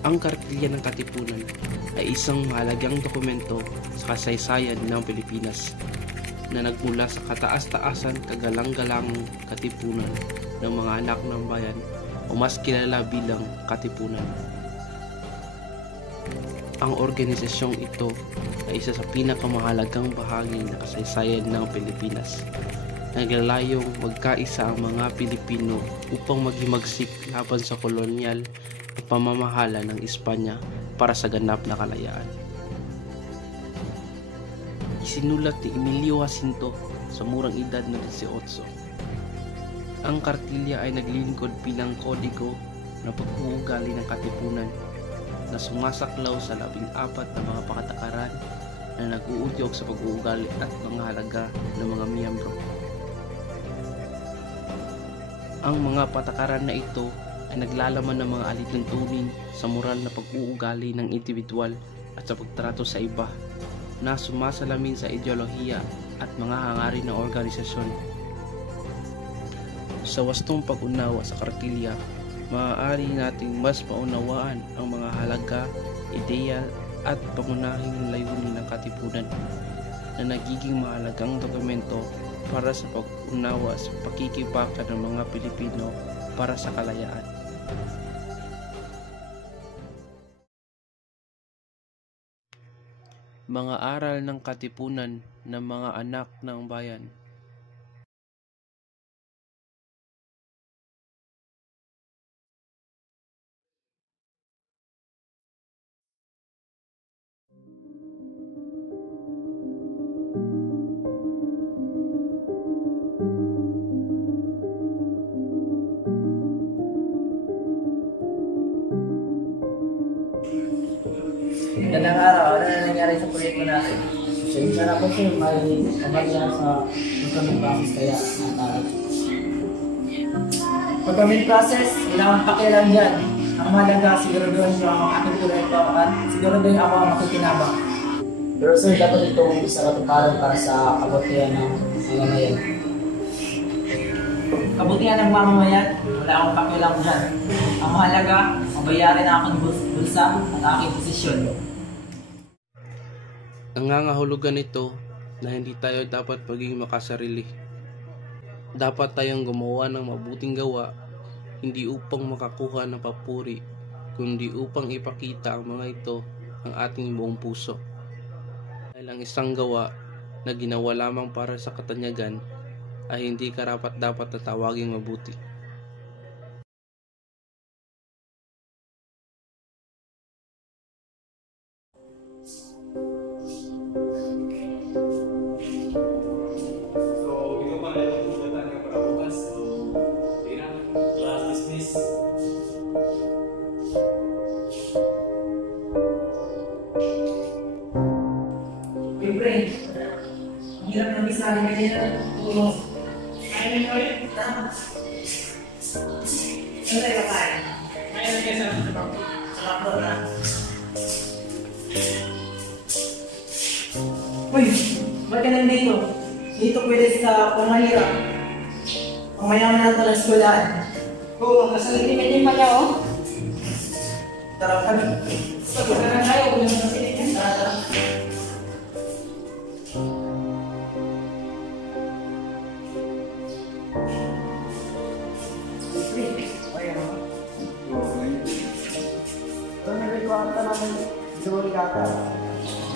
Ang Kartilya ng Katipunan ay isang mahalagang dokumento sa kasaysayan ng Pilipinas na nagmula sa kataas-taasan kagalang-galangang katipunan ng mga anak ng bayan o mas kilala bilang Katipunan. Ang organisasyong ito ay isa sa pinakamahalagang bahagi ng kasaysayan ng Pilipinas. Naglalayong magkaisa ang mga Pilipino upang maghimagsik laban sa kolonyal na pamamahala ng Espanya para sa ganap na kalayaan. Isinulat ni Emilio Jacinto sa murang edad na 18. Ang Kartilya ay naglilingkod bilang kodigo ng pag-uugali ng Katipunan na sumasaklaw sa 14 na mga pakatakaran na nag-uudyok sa pag-uugali at mga halaga ng mga miyembro. Ang mga patakaran na ito ay naglalaman ng mga alituntunin sa moral na pag-uugali ng individual at sa pagtrato sa iba na sumasalamin sa ideolohiya at mga hangarin ng organisasyon. Sa wastong pag-unawa sa Kartilya, maaari nating mas maunawaan ang mga halaga, ideya at pangunahing layunin ng Katipunan na nagiging mahalagang dokumento para sa pag-unawa sa pakikibaka ng mga Pilipino para sa kalayaan. Mga aral ng Katipunan ng mga anak ng bayan. Gandang araw, ano na nangyari sa proyekto natin? Siyempre na po sir, may kamalya sa incoming process kaya natalag. Pag-commit process, wala akong pakialam dyan. Ang mahalaga, siguraduhin nyo ang aking proyekto at siguraduhin ako ang makikinabang. Pero sir, dapat itong isa katuparan para sa kabutihan ng mamamayan. Kabutihan ng mamamayan, wala akong pakialam dyan. Ang mahalaga, mabayarin ang aking bulsa at aking posisyon. Nangangahulugan ito na hindi tayo dapat maging makasarili. Dapat tayong gumawa ng mabuting gawa, hindi upang makakuha ng papuri, kundi upang ipakita ang mga ito ang ating buong puso. Dahil ang isang gawa na ginawa lamang para sa katanyagan ay hindi karapat-dapat na tawaging mabuti. Pre, ang hirap ng isa rin kanina. Kaya nyo ulit? Tama. Ano tayo kakain? Kaya na kayo sa kapro na. Uy, ba't ka nandito? Dito pwede sa pamahirap. Pamayaman natin ng eskwelahan. Oo, kasalitigan niyo pa niya, oh. Tara kami. Pagkaka na tayo, kung yung kasalitigan. Tara.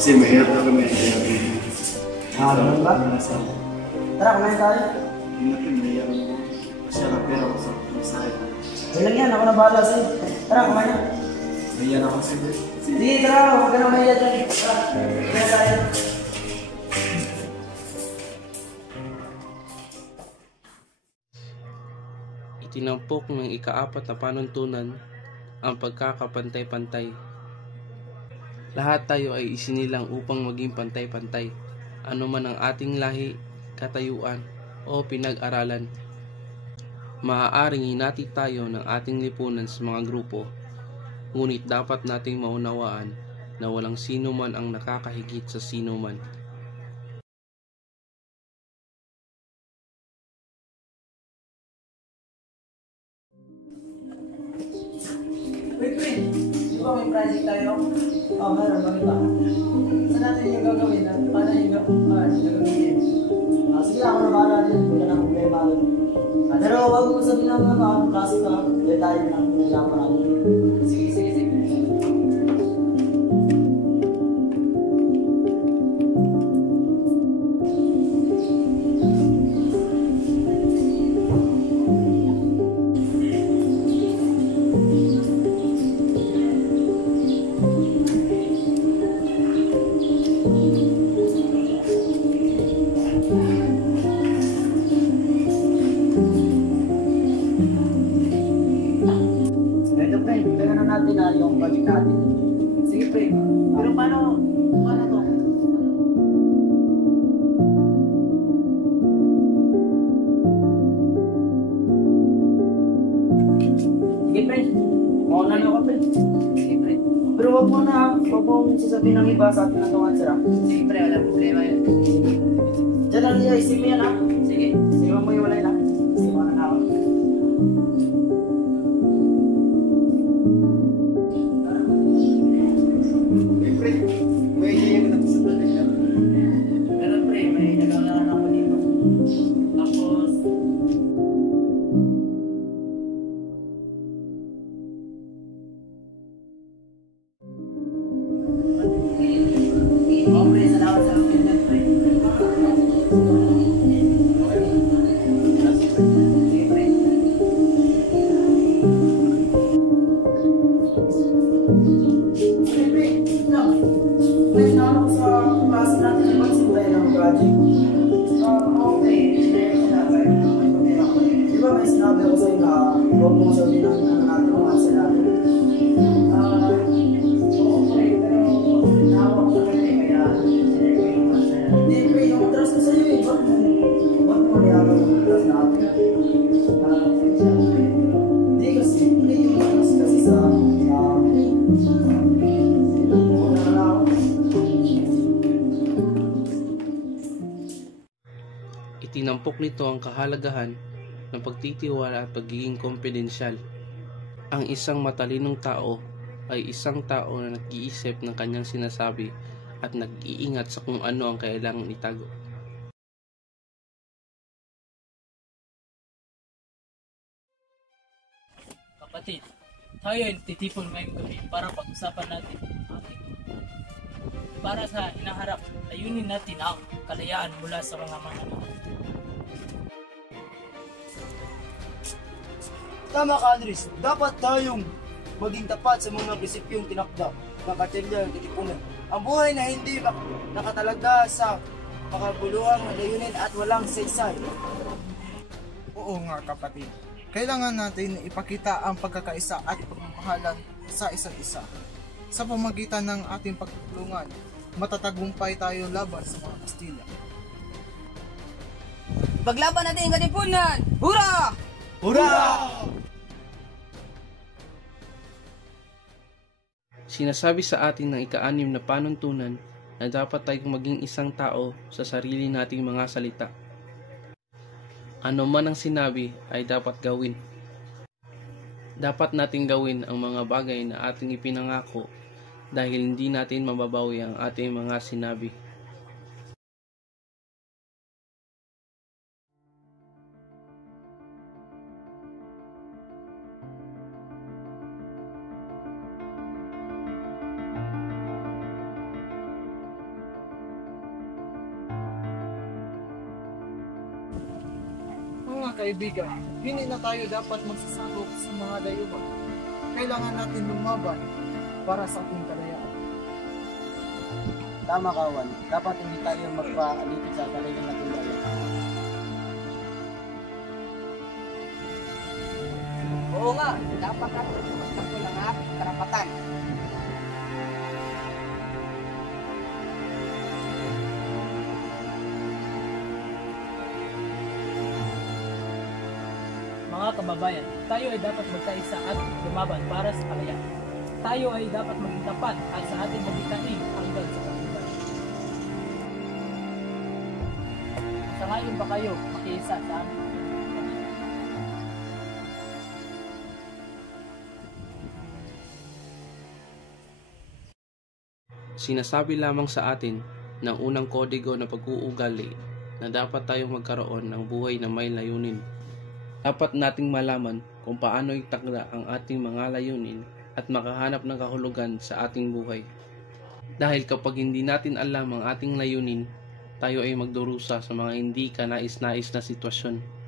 Kasi mahirap na kami. Ganun ba? Tara, kumain tayo. Hindi natin mahirap mo. Masya na pera ko sa masahe. Walang yan, ako na bahala sa'yo. Tara, kumain. Mahirap ako sa'yo. Sige, tara, huwag ka na mahiya dyan. Tara, kumain tayo. Itinampok ng ika-4 na panuntunan ang pagkakapantay-pantay. Lahat tayo ay isinilang upang maging pantay-pantay, anuman ang ating lahi, katayuan o pinag-aralan. Maaaring hinati tayo ng ating lipunan sa mga grupo, ngunit dapat nating maunawaan na walang sino man ang nakakahigit sa sino man. Wait. Di ba may project tayo? Oh, meron, bakit ba? Saan natin yung gagawin? Paano yung gagawin? Sige, ako na bahala din. Wala na problema doon. Pero huwag mo sabihin ng mga klase ka. Detalye lang kung nalaman natin. Sige, sige, sige. Ito, pre. Tingnan na natin na yung budget natin. Sige, pre. Pero paano to? Sige, pre. Mauna na ako, pre. Sige, pre. Pero huwag mo sasabihin ng iba sa atin na itong answer, ha? Sige, pre. Wala problema yun. Diyan lang niya, isip mo yan, ha? Sige. Sige mo yung walay na. Sige mo na ako. Pre, may idea ka na sa project na. Pero, pre, may nagawin ako dito. Tapos, oh, pre, salamat sa opinion, pre. Sige, pre. Pre, pre. Lang. May naman sa klase natin yung magsimula ng project. Okay. Di ba may sinabi ko sa'yo na huwag mo sabihin ng ano natin yung answer natin? Oo, pre, pero nahawak ko na rin, kaya sinare ko yung answer. Hindi, pre, yung trust ko sa'yo eh. Ba't mo niyaman yung trust natin? Hindi kasi, hindi yung trust kasi sa una na ako. Itinampok nito ang kahalagahan ng pagtitiwala at pagiging kompidensyal. Ang isang matalinong tao ay isang tao na nag-iisip ng kanyang sinasabi at nag-iingat sa kung ano ang kailangang itago. Kapatid, tayo ay titipon ngayong gabi para pag-usapan natin ang ating para sa hinaharap, layunin natin ang kalayaan mula sa mga mananakit. Tama ka, Andres. Dapat tayong maging tapat sa mga prinsipyong tinakda ng kartelya ng titipunan. Ang buhay na hindi nakatalaga sa makabuluhang layunin at walang saysay. Oo nga kapatid, kailangan natin ipakita ang pagkakaisa at pagmamahalan sa isa't isa. Sa pamagitan ng ating pagtulungan, matatagumpay tayo laban sa mga Kastila. Paglaban natin ang katipunan! Hurra! Hurra! Sinasabi sa atin ng ika-6 na panuntunan na dapat tayong maging isang tao sa sarili nating mga salita. Ano man ang sinabi ay dapat gawin. Dapat nating gawin ang mga bagay na ating ipinangako dahil hindi natin mababawi ang ating mga sinabi. Mga kaibigan, hindi na tayo dapat magsasakop sa mga dayuhan. Kailangan natin lumaban para sa ating kalayaan. Tama ka, Juan. Dapat hindi tayo magpaalipin sa sarili natin dahil. Oo nga, dapat natin magtanggol ang ating karapatan. Mga kababayan, tayo ay dapat magkaisa at lumaban para sa kalayaan. Tayo ay dapat maging tapat at sa ating magitaing hanggang sa kagulan. Sa ngayon ba kayo makiisa sa amin? sinasabi lamang sa atin ng unang kodigo na pag-uugali na dapat tayong magkaroon ng buhay na may layunin. Dapat nating malaman kung paano itakda ang ating mga layunin at makahanap ng kahulugan sa ating buhay. Dahil kapag hindi natin alam ang ating layunin, tayo ay magdurusa sa mga hindi kanais-nais na sitwasyon.